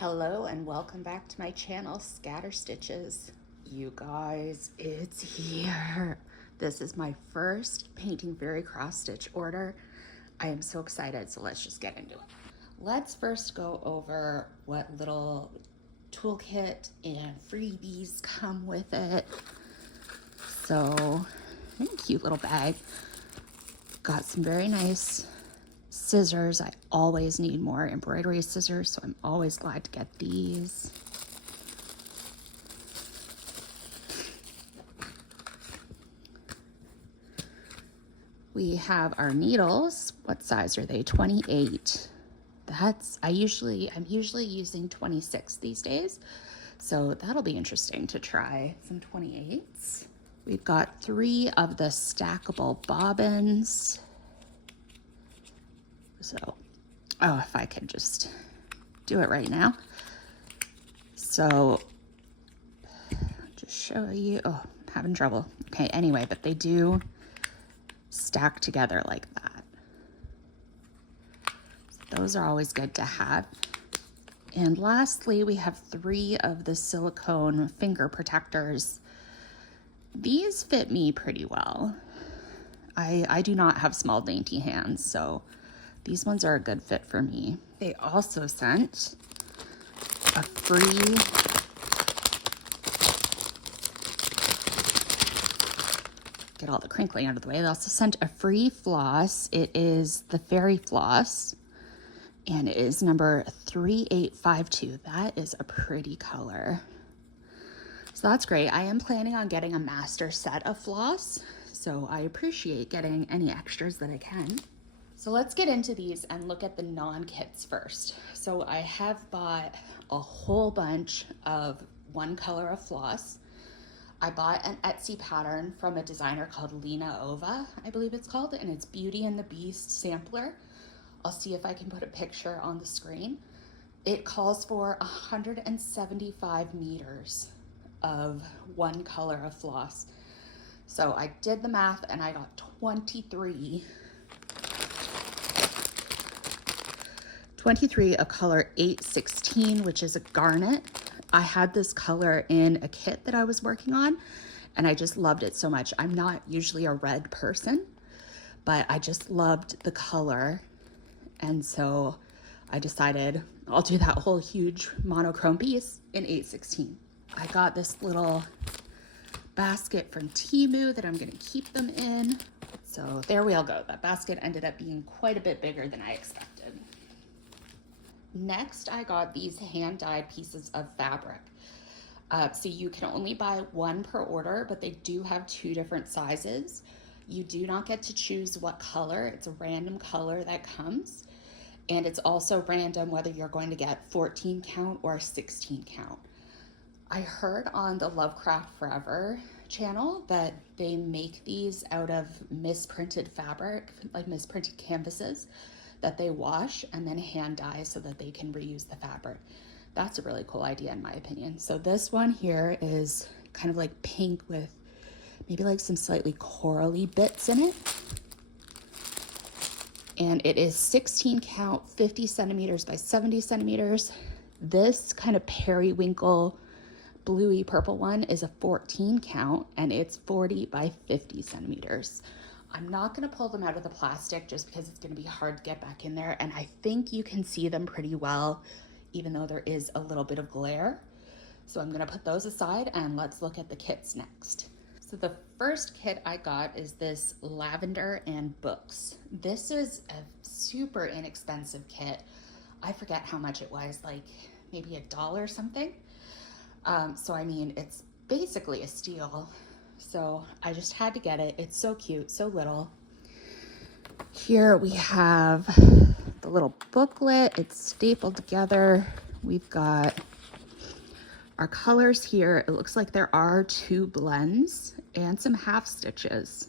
Hello and welcome back to my channel, Scatter Stitches. You guys, it's here. This is my first Painting Fairy cross stitch order. I am so excited, so let's just get into it. Let's first go over what little toolkit and freebies come with it. So, cute little bag. Got some very nice scissors. I always need more embroidery scissors, so I'm always glad to get these. We have our needles. What size are they? 28. I'm usually using 26 these days, so that'll be interesting to try some 28s. We've got 3 of the stackable bobbins. So, if I could just do it right now. So, just show you, I'm having trouble. Okay, anyway, but they do stack together like that. So those are always good to have. And lastly, we have 3 of the silicone finger protectors. These fit me pretty well. I do not have small dainty hands, so these ones are a good fit for me. They also sent a free get all the crinkling out of the way. They also sent a free floss. It is the Fairy Floss, and it is number 3852. That is a pretty color. So that's great. I am planning on getting a master set of floss, so I appreciate getting any extras that I can. So let's get into these and look at the non-kits first. So I have bought a whole bunch of one color of floss. I bought an Etsy pattern from a designer called Lena Ova, I believe it's called, and it's Beauty and the Beast sampler. I'll see if I can put a picture on the screen. It calls for 175 meters of one color of floss. So I did the math and I got 23 of color 816, which is a garnet. I had this color in a kit that I was working on, and I just loved it so much. I'm not usually a red person, but I just loved the color, and so I decided I'll do that whole huge monochrome piece in 816. I got this little basket from Temu that I'm gonna keep them in. So there we all go. That basket ended up being quite a bit bigger than I expected. Next, I got these hand-dyed pieces of fabric. So you can only buy one per order, but they do have 2 different sizes. You do not get to choose what color. It's a random color that comes. And it's also random whether you're going to get 14 count or 16 count. I heard on the Lovecraft Forever channel that they make these out of misprinted fabric, like misprinted canvases, that they wash and then hand dye so that they can reuse the fabric. That's a really cool idea in my opinion. So this one here is kind of like pink with maybe like some slightly corally bits in it. And it is 16 count, 50 centimeters by 70 centimeters. This kind of periwinkle bluey purple one is a 14 count, and it's 40 by 50 centimeters. I'm not going to pull them out of the plastic just because it's going to be hard to get back in there, and I think you can see them pretty well even though there is a little bit of glare. So I'm going to put those aside and let's look at the kits next. So the first kit I got is this Lavender and Books. This is a super inexpensive kit. I forget how much it was, like maybe $1 something. So I mean, it's basically a steal. So I just had to get it. It's so cute, so little. Here we have the little booklet. It's stapled together. We've got our colors here. It looks like there are 2 blends and some half stitches.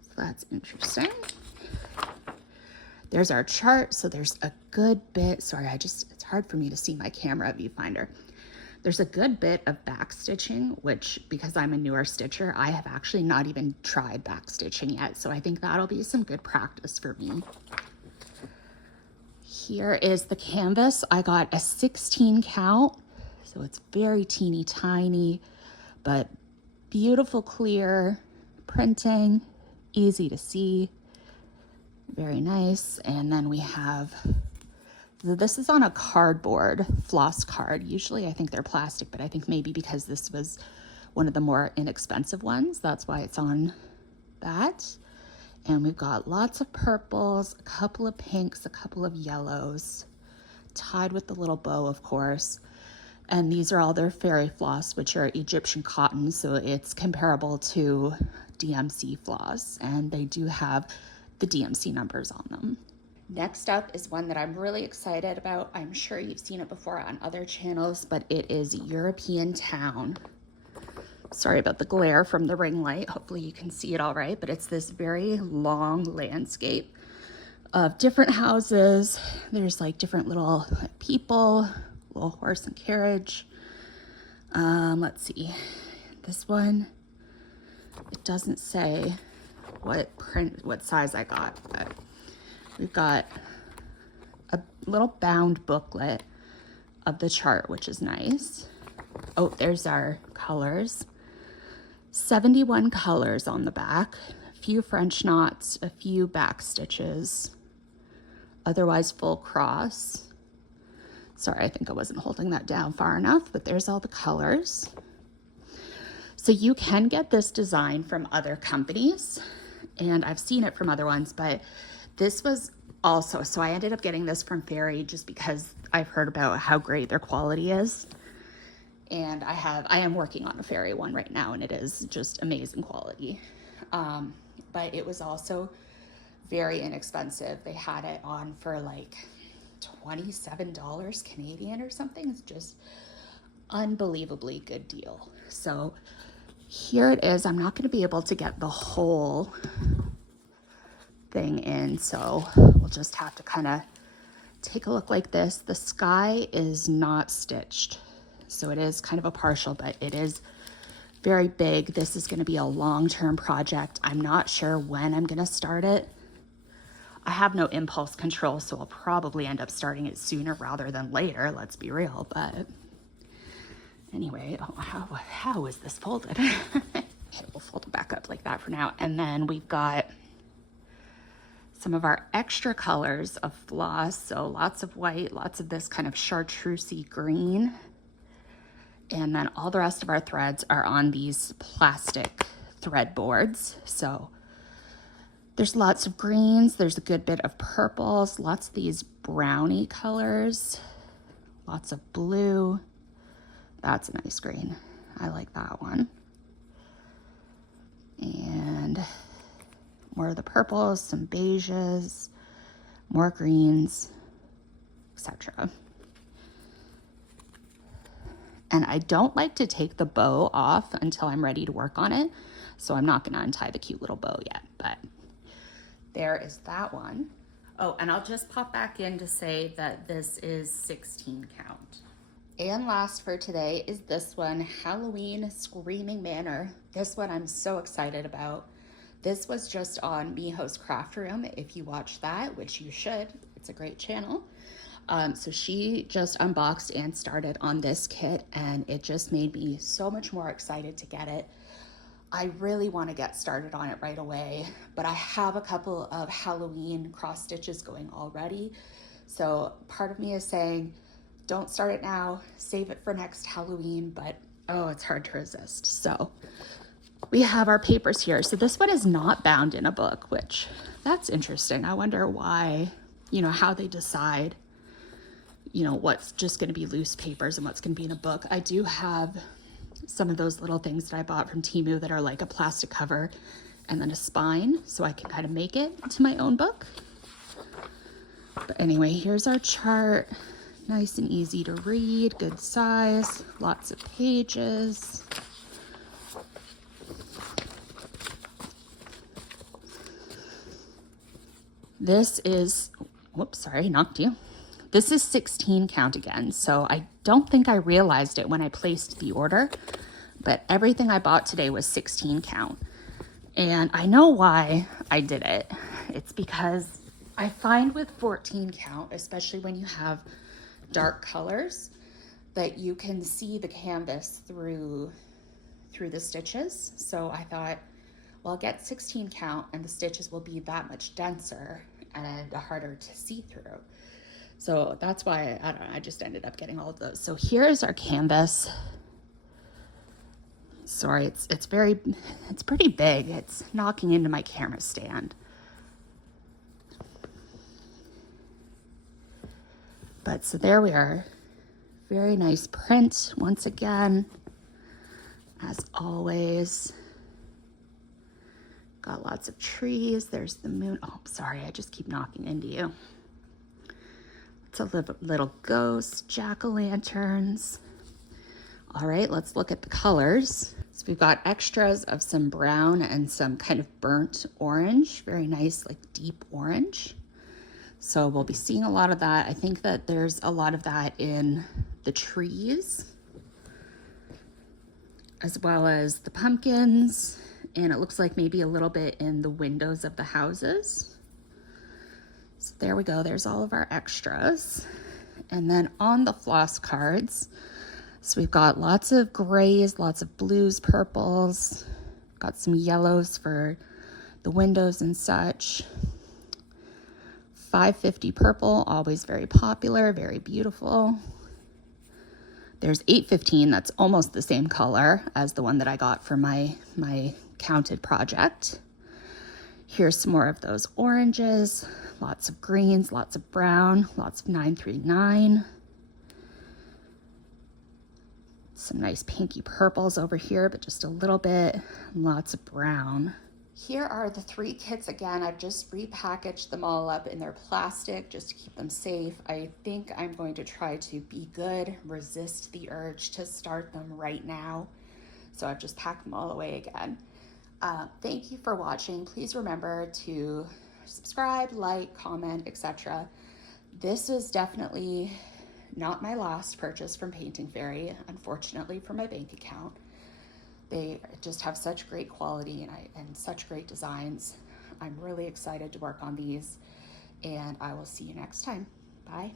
So that's interesting. There's our chart. So there's a good bit. Sorry, it's hard for me to see my camera viewfinder. There's a good bit of back stitching, which, because I'm a newer stitcher, I have actually not even tried back stitching yet. So I think that'll be some good practice for me. Here is the canvas. I got a 16 count, so it's very teeny tiny, but beautiful clear printing, easy to see, very nice. And then we have, this is on a cardboard floss card. Usually I think they're plastic, but I think maybe because this was one of the more inexpensive ones, that's why it's on that. And we've got lots of purples, a couple of pinks, a couple of yellows, tied with the little bow, of course. And these are all their fairy floss, which are Egyptian cotton, so it's comparable to DMC floss, and they do have the DMC numbers on them. Next up is one that I'm really excited about. I'm sure you've seen it before on other channels, but it is European Town. Sorry about the glare from the ring light. Hopefully you can see it all right, but it's this very long landscape of different houses. There's like different little people, little horse and carriage. Let's see, this one, it doesn't say what size I got, but we've got a little bound booklet of the chart, which is nice. Oh, there's our colors. 71 colors on the back, a few French knots, a few back stitches, otherwise full cross. Sorry, I think I wasn't holding that down far enough, but there's all the colors. So you can get this design from other companies, and I've seen it from other ones, but this was also, so I ended up getting this from Fairy just because I've heard about how great their quality is. And I am working on a Fairy one right now, and it is just amazing quality. But it was also very inexpensive. They had it on for like $27 Canadian or something. It's just unbelievably good deal. So here it is. I'm not going to be able to get the whole thing in, so we'll just have to kind of take a look like this. The sky is not stitched, so it is kind of a partial, but it is very big. This is going to be a long-term project. I'm not sure when I'm going to start it. I have no impulse control, so I'll probably end up starting it sooner rather than later, let's be real. But anyway, oh, how is this folded? Okay, we'll fold it back up like that for now. And then we've got some of our extra colors of floss. So lots of white, lots of this kind of chartreusey green. And then all the rest of our threads are on these plastic thread boards. So there's lots of greens, there's a good bit of purples, lots of these brownie colors, lots of blue. That's a nice green. I like that one. And more of the purples, some beiges, more greens, etc. And I don't like to take the bow off until I'm ready to work on it, so I'm not gonna untie the cute little bow yet, but there is that one. Oh, and I'll just pop back in to say that this is 16 count. And last for today is this one, Halloween Screaming Manor. This one I'm so excited about. This was just on Miho's Craft Room. If you watch that, which you should, it's a great channel. So she just unboxed and started on this kit, and it just made me so much more excited to get it. I really want to get started on it right away, but I have a couple of Halloween cross stitches going already. So part of me is saying, don't start it now, save it for next Halloween, but oh, it's hard to resist. So we have our papers here. So this one is not bound in a book, which that's interesting. I wonder why, how they decide, what's just going to be loose papers and what's going to be in a book. I do have some of those little things that I bought from Temu that are like a plastic cover and then a spine, so I can kind of make it to my own book. But anyway, here's our chart. Nice and easy to read, good size, lots of pages. This is, whoops, sorry, knocked you. This is 16 count again, so I don't think I realized it when I placed the order, but everything I bought today was 16 count. And I know why I did it. It's because I find with 14 count, especially when you have dark colors, that you can see the canvas through the stitches. So I thought, well, I'll get 16 count and the stitches will be that much denser and harder to see through. So that's why, I don't know, I just ended up getting all of those. So here's our canvas. Sorry, it's pretty big. It's knocking into my camera stand. But so there we are. Very nice print once again, as always. Got lots of trees. There's the moon. Oh, sorry, I just keep knocking into you. It's a little ghost, jack-o'-lanterns. All right, let's look at the colors. So we've got extras of some brown and some kind of burnt orange. Very nice, like deep orange. So we'll be seeing a lot of that. I think that there's a lot of that in the trees, as well as the pumpkins. And it looks like maybe a little bit in the windows of the houses. So there we go, there's all of our extras. And then on the floss cards, so we've got lots of grays, lots of blues, purples, got some yellows for the windows and such. 550 purple, always very popular, very beautiful. There's 815, that's almost the same color as the one that I got for my counted project. Here's some more of those oranges, lots of greens, lots of brown, lots of 939. Some nice pinky purples over here, but just a little bit, lots of brown. Here are the 3 kits again. I've just repackaged them all up in their plastic just to keep them safe. I think I'm going to try to be good, resist the urge to start them right now. So I've just packed them all away again. Thank you for watching. Please remember to subscribe, like, comment, etc. This is definitely not my last purchase from Painting Fairy, unfortunately, for my bank account. They just have such great quality and such great designs. I'm really excited to work on these, and I will see you next time. Bye.